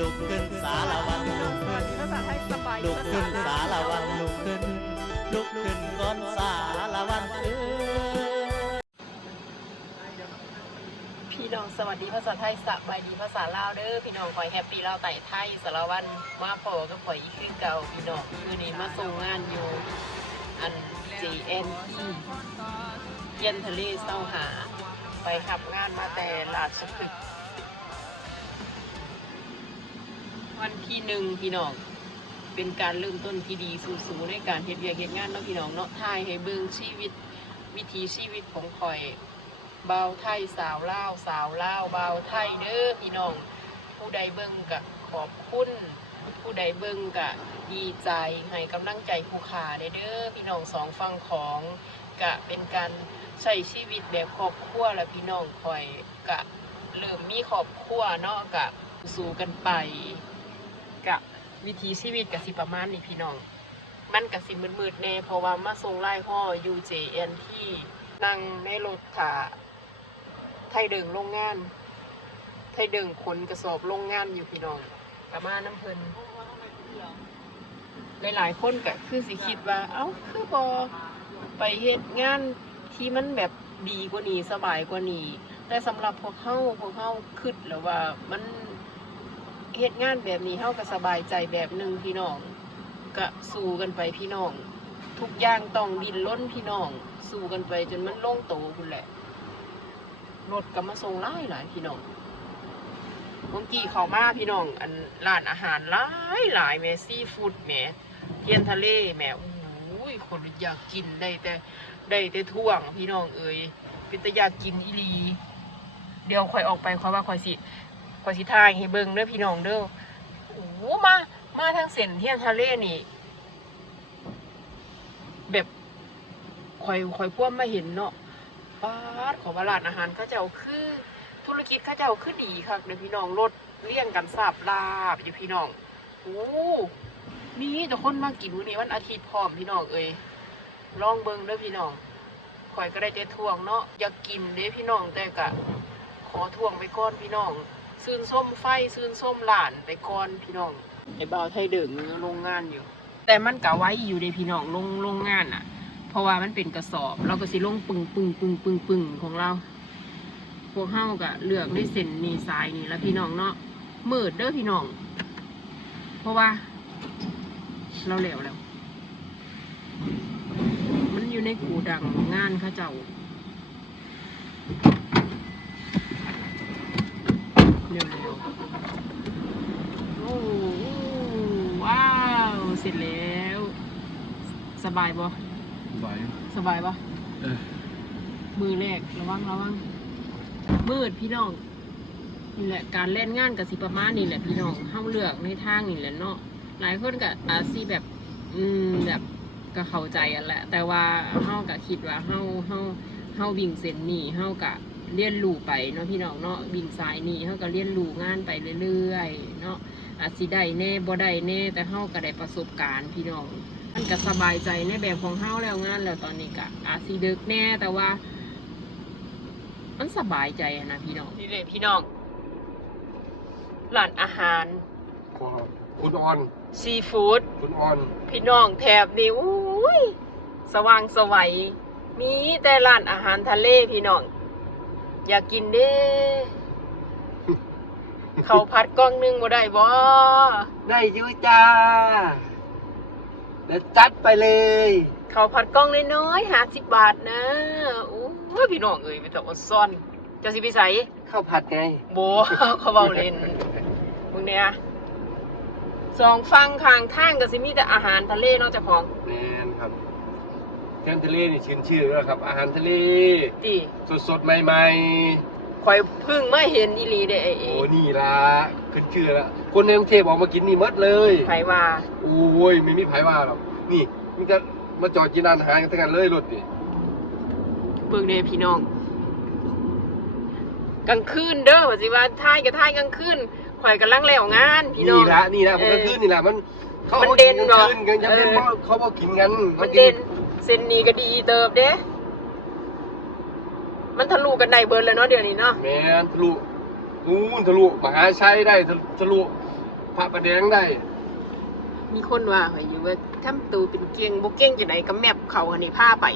ลุกขึ้นสารวันลุกขึ้นภาษาไทยสบายลุกขึ้นสารวันลุกขึ้น ลุกขึ้นก้อนสารวันเอ้ยพี่น้องสวัสดีภาษาไทยสบายดีภาษาลาวเด้อพี่น้องคอยแฮปปี้ลาวไต่ไทยสารวันมาพอก็ข่อยอีกคือเก่าพี่น้องคืนนี้มาส่งงานอยู่อัน JN ที่เย็นทะเลเศร้าหา ไปขับงานมาแต่ลาดสะพึก วันที่หนึ่งพี่น้อง เป็นการเริ่มต้นที่ดีสู่ๆในการเฮ็ดเวียกเฮ็ดงานเนาะพี่น้องเนาะถ่ายให้เบิ่งชีวิตวิถีชีวิตของข่อยเบาไทยสาวเล่าสาวเล่าเบาไทยเด้อพี่น้อง ผู้ใดเบิ่งกะขอบคุณ ผู้ใดเบิ่งกะดีใจให้กำลังใจผู้ขาเด้อพี่น้องสองฝั่งของกะเป็นการใช้ชีวิตแบบครอบครัวและพี่น้องคอยกะเริ่มมีครอบครัวเนาะกะสู่กันไป กะวิถีชีวิตกะสิประมาณนี้พี่น้อง มันกะสิมืดๆแน่เพราะว่ามาส่งไล่ห่อ UJN ที่นั่งในรถถาไทยเดิงโรงงาน ไทยเดิงขนกระสอบโรงงานอยู่พี่น้องกะมาน้ำเพลินหลายๆคนกะคือสิคิดว่า เอ้าคือบอไปเฮ็ดงานที่มันแบบดีกว่านี้สบายกว่านี้แต่สำหรับพวกเขาพวกเขาคิดแล้วว่ามัน เฮ็ดงานแบบนี้เฮาก็สบายใจแบบหนึ่งพี่น้องก็สู้กันไปพี่น้อง ทุกอย่างต้องดินล้นพี่น้อง สู้กันไปจนมันลงโตพุ่นแหละรถก็มาส่งหลายหลายพี่น้องบางทีเขามาพี่น้อง อันร้านอาหารหลายหลายแม่ซีฟู้ดแม่เทียนทะเลแม่โอ้ยคนอยากกินได้แต่ได้แต่ท่วงพี่น้องเอ้ยเป็นแต่อยากกินอีลีเดี๋ยวคอยออกไปคอยว่าคอยสิ อยสิทายให้เบิ่งเด้อพี่น้องเด้อโอ้มา มาทางเส้นเทียนทะเลนี่ แบบข่อยข่อยพ่วมมาเห็นเนาะป้าดของว่าร้านอาหารเขาเจ้าคือ ธุรกิจเขาเจ้าคือดีค่ะเดี๋ยวพี่น้องรถเลี่ยงกันสาบลาบอยู่พี่น้องโอ้มีแต่คนมากินมื้อนี้วันอาทิตย์พร้อมพี่น้องเอ้ยลองเบิ่งเด้อพี่น้องข่อยก็ได้แต่ทวงเนาะอยากกินเด้พี่น้องแต่กะขอทวงไปก่อนพี่น้อง ซื่นส้มไฟซื่นส้มหลานไปก่อนพี่น้องไอ้บ่าวไทยเดิงโรงงานอยู่ แต่มันกะไว้อยู่ในพี่น้องโรงโรงงานอะ เพราะว่ามันเป็นกระสอบ เราก็สิลงปึงปึงปึงปึงปึงของเราพวกเฮากะเลือกในเส้นนี่สายนี่แล้วพี่น้องเนาะมืดเด้อพี่น้อง เพราะว่า เราเหลวแล้ว มันอยู่ในกูดังงานข้าเจ้า เร็วๆโอ้โหว้าว เสร็จแล้ว สบายบ่ไหวสบายบ่เออมือแรกระวังระวังมืดพี่น้องนี่แหละการเล่นงานกับสิประมาณนี่แหละพี่น้องเฮาเลือกในทางนี่แหละเนาะหลายคนก็อาจสิแบบ อืมแบบก็เข้าใจกันแหละ แต่ว่าเฮาก็คิดว่าเฮาเฮาเฮาวิ่งเส้นนี้เฮาก็ เรียนรู้ไปเนาะพี่น้องเนาะวิ่งสายนี้เฮาก็เรียนรู้งานไปเรื่อยๆเนาะอาจสิได้แน่บ่ได้แน่แต่เฮาก็ได้ประสบการณ์พี่น้องมันก็สบายใจในแบบของเฮาแล้วงานแล้วตอนนี้ก็อาจสิดึกแน่แต่ว่า มันสบายใจอะนะพี่น้องนี่เลยพี่น้องร้านอาหารขอคุณออนซีฟู้ดคุณออนพี่น้องแถบนี้อุ้ยสว่างสวัยมีแต่ร้านอาหารทะเลพี่น้อง อยากกินเด้เขาวผัดกล้องหนึงบ่ได้บ่ได้อยูจ้าเดี๋ยวจัดไปเลยเขาวผัดกล้องน้อยๆห้าสิบบาทนะโอ้ยพี่น้องเอ้ยไปตะอดซ่อนเจะสิไปใส่ข้าวผัดไงโบเขาเบาเล่นมึงเนี่ยสองฟังข้างทางก็สิมีแต่อาหารทะเลเนอกจากของแม นครับแกงทะเลนี่ชื่นชื่อแล้วครับ อาหารทะเล ตีสดสดๆใหม่ข่อยเพึ่งมาเห็นอีหลีเด้ไอๆเอโอ้นี่ละขึ้นชื่อแล้วคนในกรุงเทพออกมากินนี่หมดเลย ไผว่าโอ้ยไม่มีไผว่าหรอกนี่มันจะมาจอดกินอาหารกันทั้งนั้นเลยรถนี่เบิ่งเด้พี่น้อง กลางคืนเด้อว่าสิว่าท่ายก็ท่ายกลางคืนข่อยกำลังแล้วงานพี่น้อง นี่ละนี่ละมันเออก็คือนี่ละมันเขามันอาเด่นกิเหรอกลางคืนกันยังเป็นเออเพราะเขาบอกกินกันมันเด่น เส้นนี้ก็ดีเติบเด้ มันทะลุกันได้เบิร์เลยเนาะเดี๋ยวนี้เนาะแมนทะลุนู่นทะลุมหาชัยได้ทะลุทะลุพระประแดงได้ มีคนว่าข่อยอยู่ว่าทำตูเป็นเก่งบ่เก่งจังไดก็แมปเขาอันนี้พาไป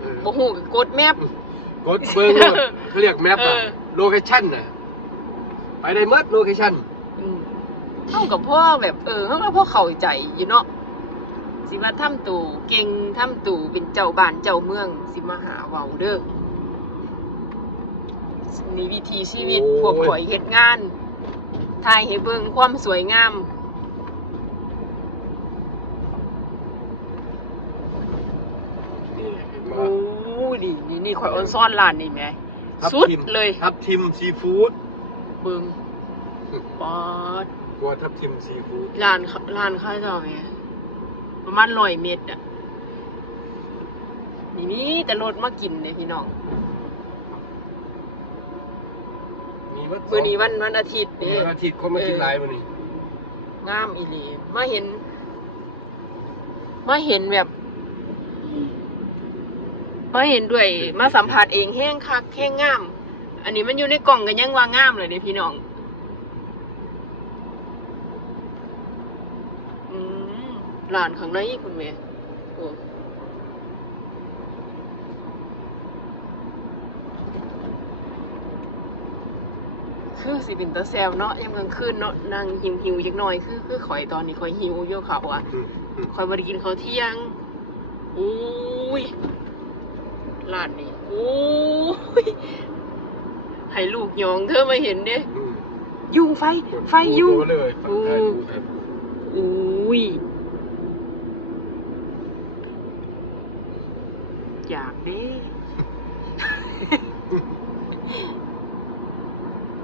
เออบ่ฮู้ก็กดแมปกดเบิ้งโลดเขาเรียกแมปเออะอโลเคชั่นน่ะไปได้เมดโลเคชั่นอืมเฮากับพ่อแบบเออเฮากับพ่อเข้าใจอยู่เนาะ สิว่าทำตูเก่งทำตูเป็นเจ้าบ้านเจ้าเมือง สิมาหาเว้าเด้อนี่วิถีชีวิตพวกข่อยเฮ็ดงานถ่ายให้เบิ่งความสวยงามนี่เห็นไหมโอ้ยนี่นี่นี่ข่อยออนซ่อนร้านนี่แหมทับสุดทิมเลยทับทิมซีฟู้ดเบิ่งปอดกลัวทับทิมซีฟู้ดร้านเขาร้านข้าวเจ้าแหม่ ประมาณร้อยเมตรอะนี่มีแต่รถมากินเลยพี่น้องมีวัดมื้อนี้วันวันอาทิตย์มีเด้วันอาทิตย์คนมากินหลายวันนี้งามอีหลีมาเห็น มาเห็นแบบ มาเห็นด้วย มาสัมผัสเองแห้งคักแห้งงาม อันนี้มันอยู่ในกล่องกันยังว่างามเลยเนี่ยพี่น้อง อื มหลานข้างในคุณแม่โอ้คือสิเป็นตาแซวเนาะยามกลางคืนเนาะนั่งหิวหิวๆจักหน่อยคือคือข่อยตอนนี้ข่อยหิวอยู่เขาอะอืมอืมข่อยบ่ได้กินข้าวเที่ยงอุ้ยร้านนี้อุ้ยให้ลูกยองเธอมาเห็นเด้อืมยุงไฟ ไฟยุงโอ้โหเลยไฟโอ้ไฟฟูไฟฟูอุ้ย อยากเด้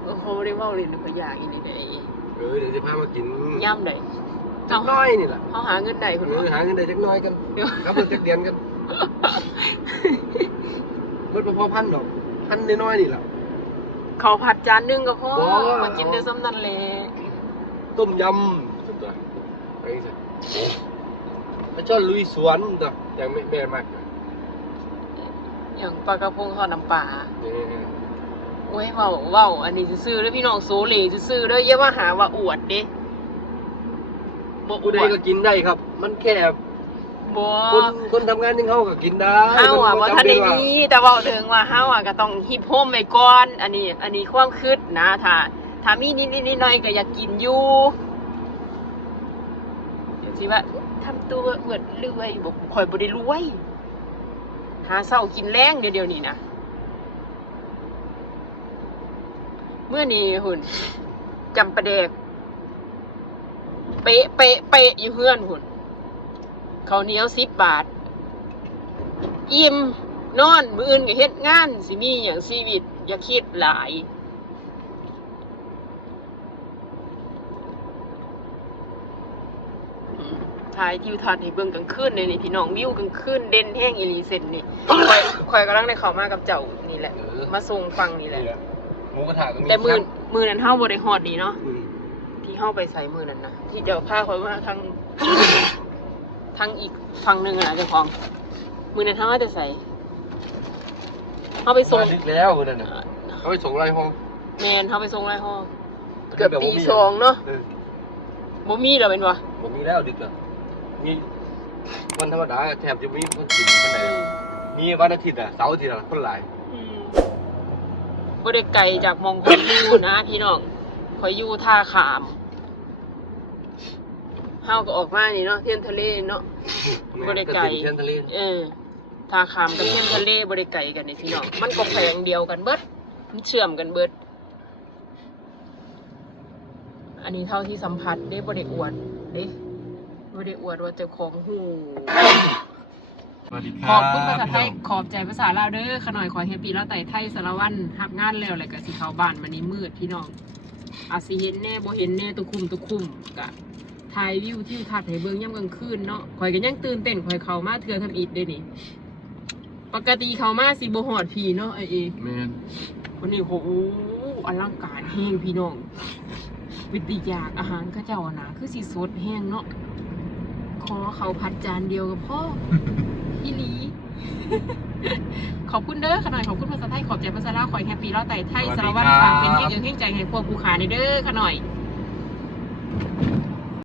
โอ้โหได้เว่าเลยนึกว่าอยากอีนี่ได้เออเดี๋ยวจะพามากินย่ำได้จักหน้อยนี่แหละเขาหาเงินได้คุณเอพ่อหาเงินได้จักหน้อยกันเดี๋ยวรับเงินจักเดือนกันเมื่อพอพันดอกพันน้อยๆนี่แหละเขาผัดจานหนึงก็พอโอ้มากินได้ซ้ำนั่นแหละต้มยำสุดยอดไปสิแล้วชอบลุยสวนตัวอย่างไม่แม่มากนะ อย่างปลากระพงทอดน้ำปลานี่โอ้ยเว้าเว้าอันนี้ซื้อๆเด้อพี่น้องโซเลซื้อๆเด้ออย่ามาหาว่าอวดเด้บ่อผู้วใดดก็กินได้ครับ มันแค่บ่ คนคนทำงานอยังเขาก็กินได้เฮาอะมับ่จำทันได้เป็ว่ามีแต่เว้าถึงว่าเฮาอะก็ต้องฮิปโฮมไว้ก่อน อันนี้ อันนี้ความคิดนะ ถ้าถ้ามีนิดๆหน่อยๆก็อยากกินอยู่เดี๋ยวสิว่าทำตัวอวดรวยบ่ข่อยบ่ได้รวย หาเศร้ากินแรงเดี๋ยวเดี๋ยวนี้นะเมื่อนี้หุ่นจำประเดกเป๊ะเป๊ะเป๊ะอยู่เพื่อนหุ่นเขาเหนียวสิบบาท อิ่มนอนมืออื่นก็เฮ็ดงาน สิมีอย่างชีวิต อย่าคิดหลาย อืม ถ่ายทิวทัศน์ให้เบิ่งกลางคืนเลยนี่พี่น้องวิวกลางคืนเด่นแห้งอีหลีเซ็นนี่คอยคอยกำลังได้เข้ามากับเจ้านี่แหละเออมาส่งฟังนี่แหละนี่แหละ หมูกระทะก็แต่มือมือนั้นเฮาบ่ได้ฮอดดีเนาะอืมที่เฮาไปใส่มือนั้นนะที่เจ้าพาคอยมาทางทางอีกฝั่งหนึงอะนะเจ้าของมือนั้นเฮาจะใส่เฮาไปส่งมาดึกแล้วมื้อนั่นน่ะเขาไปส่งไรห้องแมนเฮาไปส่งไรห้องเกือบตีสองเนาะออบ่มีแล้วเป็นวะผมมีแล้วดึกอะ มีวันธรรมดาแทบจะมีคนกินคนไหนมีวันอาทิตย์อะเสาร์อาทิตย์อะคนหลายอืมบ่ได้ไกลจากหมองคอยอยู่นะพี่น้องคอยอยู่ท่าขามเฮาก็ออกมานี่เนาะเที่ยนทะเลเนาะบ่ได้ไกลเชียนทะเลเออท่าขามกับเที่ยนทะเลบ่ได้ไกลกันนี่พี่น้องมันก็แขวงเดียวกันเบิดมันเชื่อมกันเบิด อันนี้เท่าที่สัมผัสได้บ่ได้อวดเด้ บ่ได้อวดว่าเจ้าของหูสวัสดีคขรัอบคุณภาษาไทยขอบใจภาษาลาวเด้อขะหน่อยขอเฮปปี้ลาวไต่ไทยสารวันหับงานแล้วแล้วก็สิเข้าบ้านมานี้มืดพี่น้องอาจสิเห็นแน่บ่เห็นแน่ตุคุ่มตุคุ่มก็ถ่ายวิวที่ทัดให้เบิ่งยามกลางคืนเนาะข่อยก็ยังตื่นเต้นข่อยเข้ามาเทื่อทำอิฐเด้นี่ปกติเข้ามาสิบ่ฮอดพี่เนาะไอเอ แมนวันนี้โหอลังการแห้งพี่น้อง วิทยากอาหารเข้าเจ้าอะนะคือสีสดแห้งเนาะ ขอเขาผัดจานเดียวกับพ่อพี่ลี ขอบคุณเด้อขน่อยขอบคุณภาษาไทยขอบใจภาษาลาวขอยแฮปปี้เล่าไต่ไทยสารวัตรฝากเป็นเฮงเอิงเฮงใจให้พวกผู้ขาในเด้อขน่อย